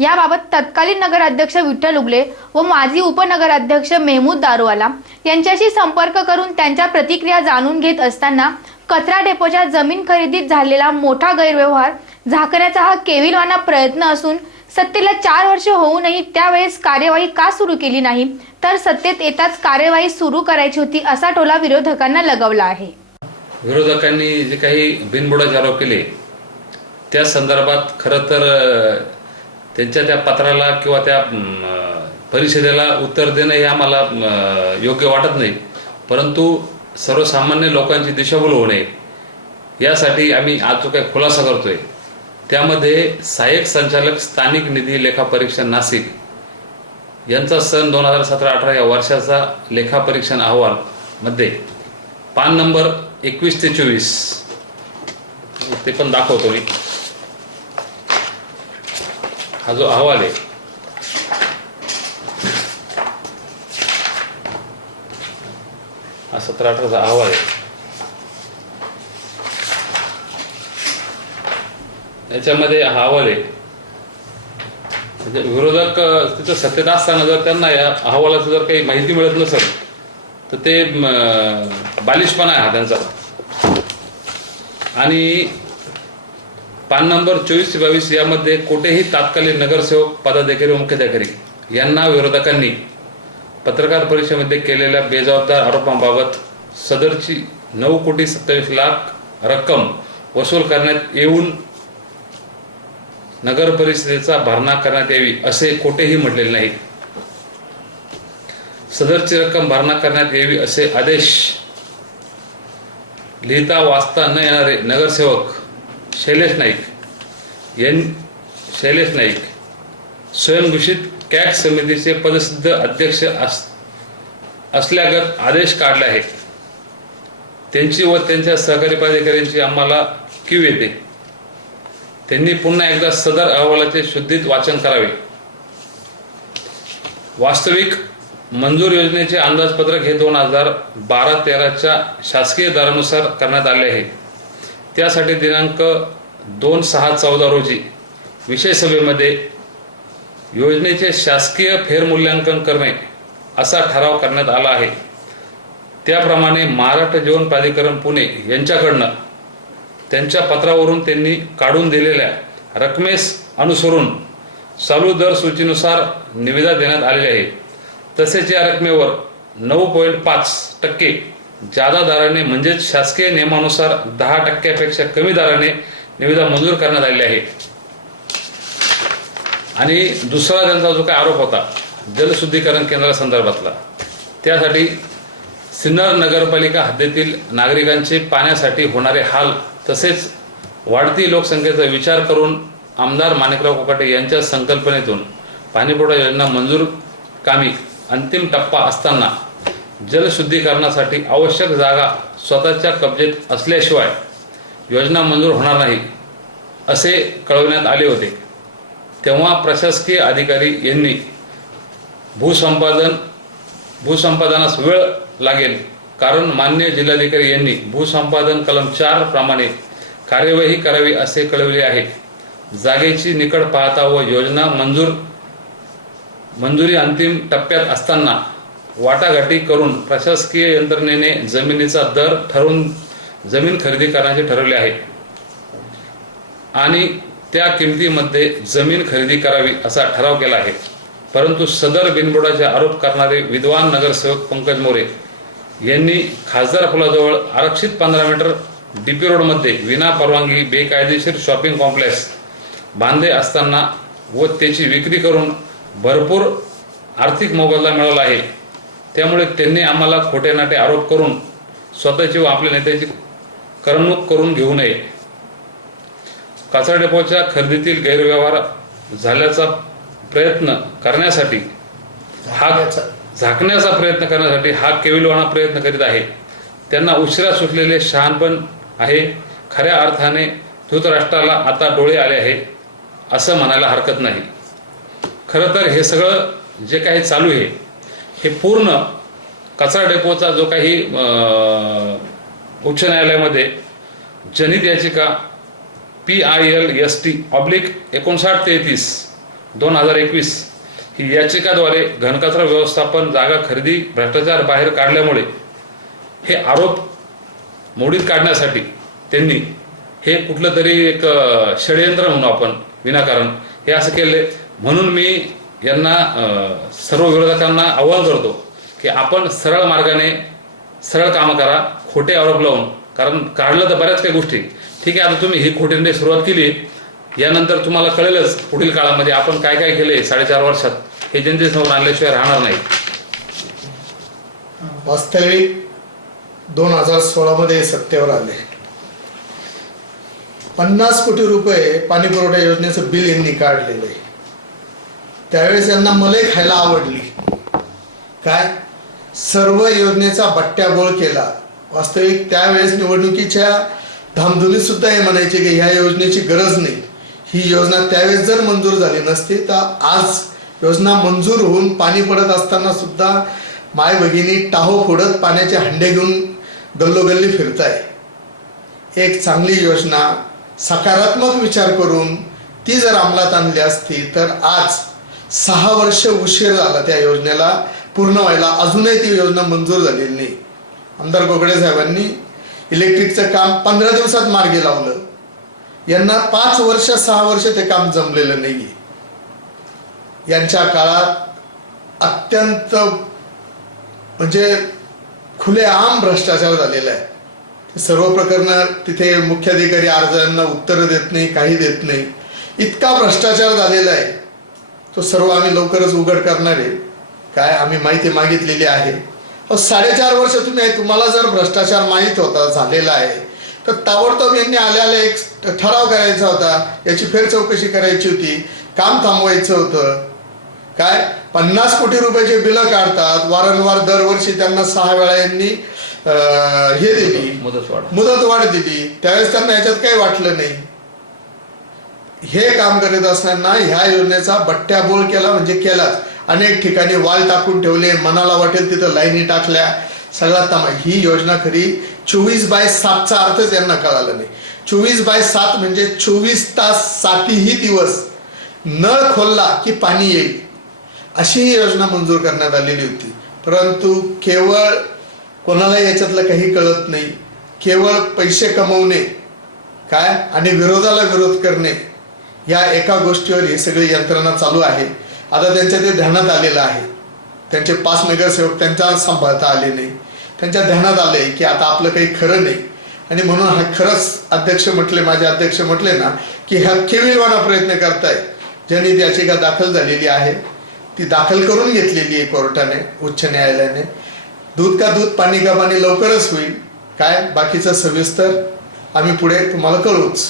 याबाबत तत्कालीन नगराध्यक्ष विठ्ठल उगले व माजी उपनगराध्यक्ष मेहमूद दारूवाला यांच्याशी संपर्क करून त्यांच्या प्रतिक्रिया जाणून घेत असताना कचरा डेपोच्या जमीन खरेदीत झालेला मोठा गैरव्यवहार झाकण्याचा हा केविलवाना प्रयत्न असून सत्तेला चार वर्ष होऊनही त्यावेळेस कार्यवाही का सुरू केली नाही तर सत्तेत येताच कार्यवाही सुरू करायची होती असा टोला विरोधकांना लगावला आहे. विरोधकांनी जे काही बिनबुडाचे आरोप केले त्या संदर्भात खरं तर त्यांच्या त्या पत्राला किंवा त्या परिषदेला उत्तर देणं हे आम्हाला योग्य वाटत नाही. परंतु सर्वसामान्य लोकांची दिशाभूल होऊ नये यासाठी आम्ही आज जो काही खुलासा करतोय त्यामध्ये सहाय्यक संचालक स्थानिक निधी लेखापरीक्षण नाशिक यांचा सन दोन हजार सतरा अठरा या वर्षाचा लेखापरीक्षण अहवाल मध्ये पान नंबर एकवीस ते चोवीस ते पण दाखवतो मी. हा जो अहवाल आहे. हा सतरा अठराचा अहवाल आहे. याच्यामध्ये हा अहवाल आहे. म्हणजे विरोधक तिथं सत्तेत असताना जर त्यांना या अहवालाचं जर काही माहिती मिळत नसेल तर ते बालिशपणा आहे हा त्यांचा. आणि पान नंबर चोवीस बावीस यामध्ये कोठेही तात्कालीन नगरसेवक पदाधिकारी व मुख्याधिकारी यांना विरोधकांनी पत्रकार परिषदेमध्ये केलेल्या बेजबाबदार आरोपांबाबत सदरची नऊ कोटी सत्तावीस लाख रक्कम वसूल करण्यात येऊन नगर परिषदेचा भरणा करण्यात यावी असे कोठेही म्हटलेले नाही. सदरची रक्कम भरणा करण्यात यावी असे आदेश लिहिता वाचता न येणारे नगरसेवक शैलेश नाईक. यां शैलेश नाईक. स्वयंघोषित कॅग समितीचे पदसिद्ध अध्यक्ष अस असल्यागत आदेश काढले आहे त्यांची व त्यांच्या सहकारी पदाधिकाऱ्यांची आम्हाला कीव येते. त्यांनी पुन्हा एकदा सदर अहवालाचे शुद्धीत वाचन करावे. वास्तविक मंजूर योजनेचे अंदाजपत्रक हे दोन हजार बारा तेराच्या शासकीय दरानुसार करण्यात आले आहे. त्यासाठी दिनांक दोन सहा चौदा रोजी विषय सभेमध्ये योजनेचे शासकीय फेरमूल्यांकन करणे असा ठराव करण्यात आला आहे. त्याप्रमाणे महाराष्ट्र जीवन प्राधिकरण पुणे यांच्याकडनं त्यांच्या पत्रावरून त्यांनी काढून दिलेल्या रकमेस अनुसरून चालू दर सूचीनुसार निविदा देण्यात आलेली आहे तसेच या रकमेवर नऊ पॉईंट पाच टक्के जादा दराने म्हणजेच शासकीय नियमानुसार दहा टक्क्यापेक्षा कमी दराने निविदा मंजूर करण्यात आलेली आहे. आणि दुसरा त्यांचा जो काही आरोप होता जलशुद्धीकरण केंद्रासंदर्भातला त्यासाठी सिन्नर नगरपालिका हद्दीतील नागरिकांचे पाण्यासाठी होणारे हाल तसेच वाढती लोकसंख्येचा विचार करून आमदार माणिकराव कोकाटे यांच्या संकल्पनेतून पाणीपुरवठा योजना मंजूर कामी अंतिम टप्पा असताना जलशुद्धीकरणासाठी आवश्यक जागा स्वतःच्या कब्जेत असल्याशिवाय योजना मंजूर होणार नाही असे कळवण्यात आले होते. तेव्हा प्रशासकीय अधिकारी यांनी भूसंपादन भूसंपादनास वेळ लागेल कारण मान्य जिल्हाधिकारी यांनी भूसंपादन कलम चार प्रमाणे कार्यवाही करावी असे कळवले आहे. जागेची निकड पाहता व योजना मंजूर मंजुरी अंतिम टप्प्यात असताना वाटाघाटी करून प्रशासकीय यंत्रणेने जमिनीचा दर ठरवून जमीन खरेदी करण्याचे ठरवले आहे. आणि त्या किमतीमध्ये जमीन खरेदी करावी असा ठराव केला आहे. परंतु सदर बिनबुडाचे आरोप करणारे विद्वान नगरसेवक पंकज मोरे यांनी खासदार पुलाजवळ आरक्षित पंधरा मीटर डीपी रोडमध्ये विना परवानगी बेकायदेशीर शॉपिंग कॉम्प्लेक्स बांधे असताना व त्याची विक्री करून भरपूर आर्थिक मोबदला मिळवला आहे. त्यामुळे त्यांनी आम्हाला खोटे नाटे आरोप करून स्वतःची व आपल्या नेत्याची करमणूक करून घेऊ नये. कचरा डेपोच्या खरेदीतील गैरव्यवहार झाल्याचा प्रयत्न करण्यासाठी हा झाकण्याचा प्रयत्न करण्यासाठी हा केविलवाणा प्रयत्न करीत आहे. त्यांना उशिरा सुटलेले शहाणपण आहे. खऱ्या अर्थाने धृतराष्ट्राला आता डोळे आले आहे असं म्हणायला हरकत नाही. खरं तर हे सगळं जे काही चालू आहे हे पूर्ण कचरा डेपोचा जो काही उच्च न्यायालयामध्ये जनित याचिका P I L S T oblique एकोणसाठ तेहतीस दोन हजार एकवीस ही याचिकाद्वारे घनकचरा व्यवस्थापन जागा खरेदी भ्रष्टाचार बाहेर काढल्यामुळे हे आरोप मोडीत काढण्यासाठी त्यांनी हे कुठलं तरी एक षडयंत्र म्हणू आपण विनाकारण हे असं केले. म्हणून मी यांना सर्व विरोधकांना आव्हान करतो की आपण सरळ मार्गाने सरळ कामं करा खोटे आरोप लावून कारण काढलं तर बऱ्याच काही गोष्टी. ठीक आहे आता तुम्ही ही खोटीने सुरुवात केली यानंतर तुम्हाला कळेलच पुढील काळामध्ये आपण काय काय केले साडेचार वर्षात. हे जनतेसमोर आणल्याशिवाय राहणार नाही. वास्तविक दोन हजार सोळामध्ये सत्तेवर आले. पन्नास कोटी रुपये पाणी पुरवठा योजनेचं बिल यांनी काढलेलं आहे. त्यावेळेस यांना मलई खायला आवडली. काय? सर्व योजनेचा बट्ट्याबोळ केला. वास्तविक त्यावेळेस निवडणुकीच्या धामधुलीत सुद्धा हे म्हणायचे की ह्या योजनेची गरज नाही. ही योजना त्यावेळेस जर मंजूर झाली नसती तर आज योजना मंजूर होऊन पाणी पडत असताना सुद्धा माय भगिनी टाहो फोडत पाण्याचे हंडे घेऊन गल्लोगल्ली फिरताय. एक चांगली योजना सकारात्मक विचार करून ती जर अंमलात आणली असती तर आज सहा वर्ष उशीर झाला त्या योजनेला. पूर्ण व्हायला. अजूनही ती योजना मंजूर झालेली नाही. आमदार गोगडे साहेबांनी इलेक्ट्रिकचं काम पंधरा दिवसात मार्गी लावलं. यांना पाच वर्ष सहा वर्ष ते काम जमलेलं नाही यांच्या काळात अत्यंत म्हणजे खुलेआम भ्रष्टाचार झालेला आहे. सर्व प्रकरण तिथे मुख्याधिकारी अर्जांना उत्तरं देत नाही काही देत नाही. इतका भ्रष्टाचार झालेला आहे. तो सर्व आम्ही लवकरच उघड करणार आहे. काय आम्ही माहिती मागितलेली आहे. साडेचार वर्ष तुम्ही आहे तुम्हाला जर भ्रष्टाचार माहीत होता झालेला आहे तर ताबडतोब यांनी आल्याला एक ठराव करायचा होता. याची फेर चौकशी करायची होती. काम थांबवायचं होतं. काय? पन्नास कोटी रुपयाचे बिलं काढतात. वारंवार दरवर्षी त्यांना सहा वेळा यांनी हे दिली. मुदत वाढ मुदत वाढ दिली. त्यावेळेस त्यांना याच्यात काही वाटलं नाही. हे काम करत असताना ह्या योजनेचा बट्ट्याबोळ केला म्हणजे केलाच. अनेक ठिकाणी वाल टाकून ठेवले मनाला वाटेल तिथं लाईनी टाकल्या. सगळा तमा ही योजना खरी चोवीस बाय सातचा अर्थच यांना कळाला नाही. चोवीस बाय सात म्हणजे चोवीस तास सातीही दिवस नळ खोलला की पाणी येईल. अशी ही योजना मंजूर करण्यात आलेली होती. परंतु केवळ कोणाला याच्यातलं काही कळत नाही. केवळ पैसे कमवणे. काय? आणि विरोधाला विरोध करणे. या एका गोष्टीवर ही सगळी यंत्रणा चालू आहे. आता त्यांच्या ते ध्यानात आलेलं आहे. त्यांचे पाच नगरसेवक त्यांच्या सांभाळता आले नाही. त्यांच्या ध्यानात आले की आता आपलं काही खरं नाही. आणि म्हणून हा खरंच अध्यक्ष म्हटले माझे अध्यक्ष म्हटले ना की ह्या केविलवाना प्रयत्न करताय. ज्यांनी याचिका दाखल झालेली आहे ती दाखल करून घेतलेली आहे कोर्टाने उच्च न्यायालयाने. दूध का दूध पाणी का पाणी लवकरच होईल. काय? बाकीचं सविस्तर आम्ही पुढे तुम्हाला कळूच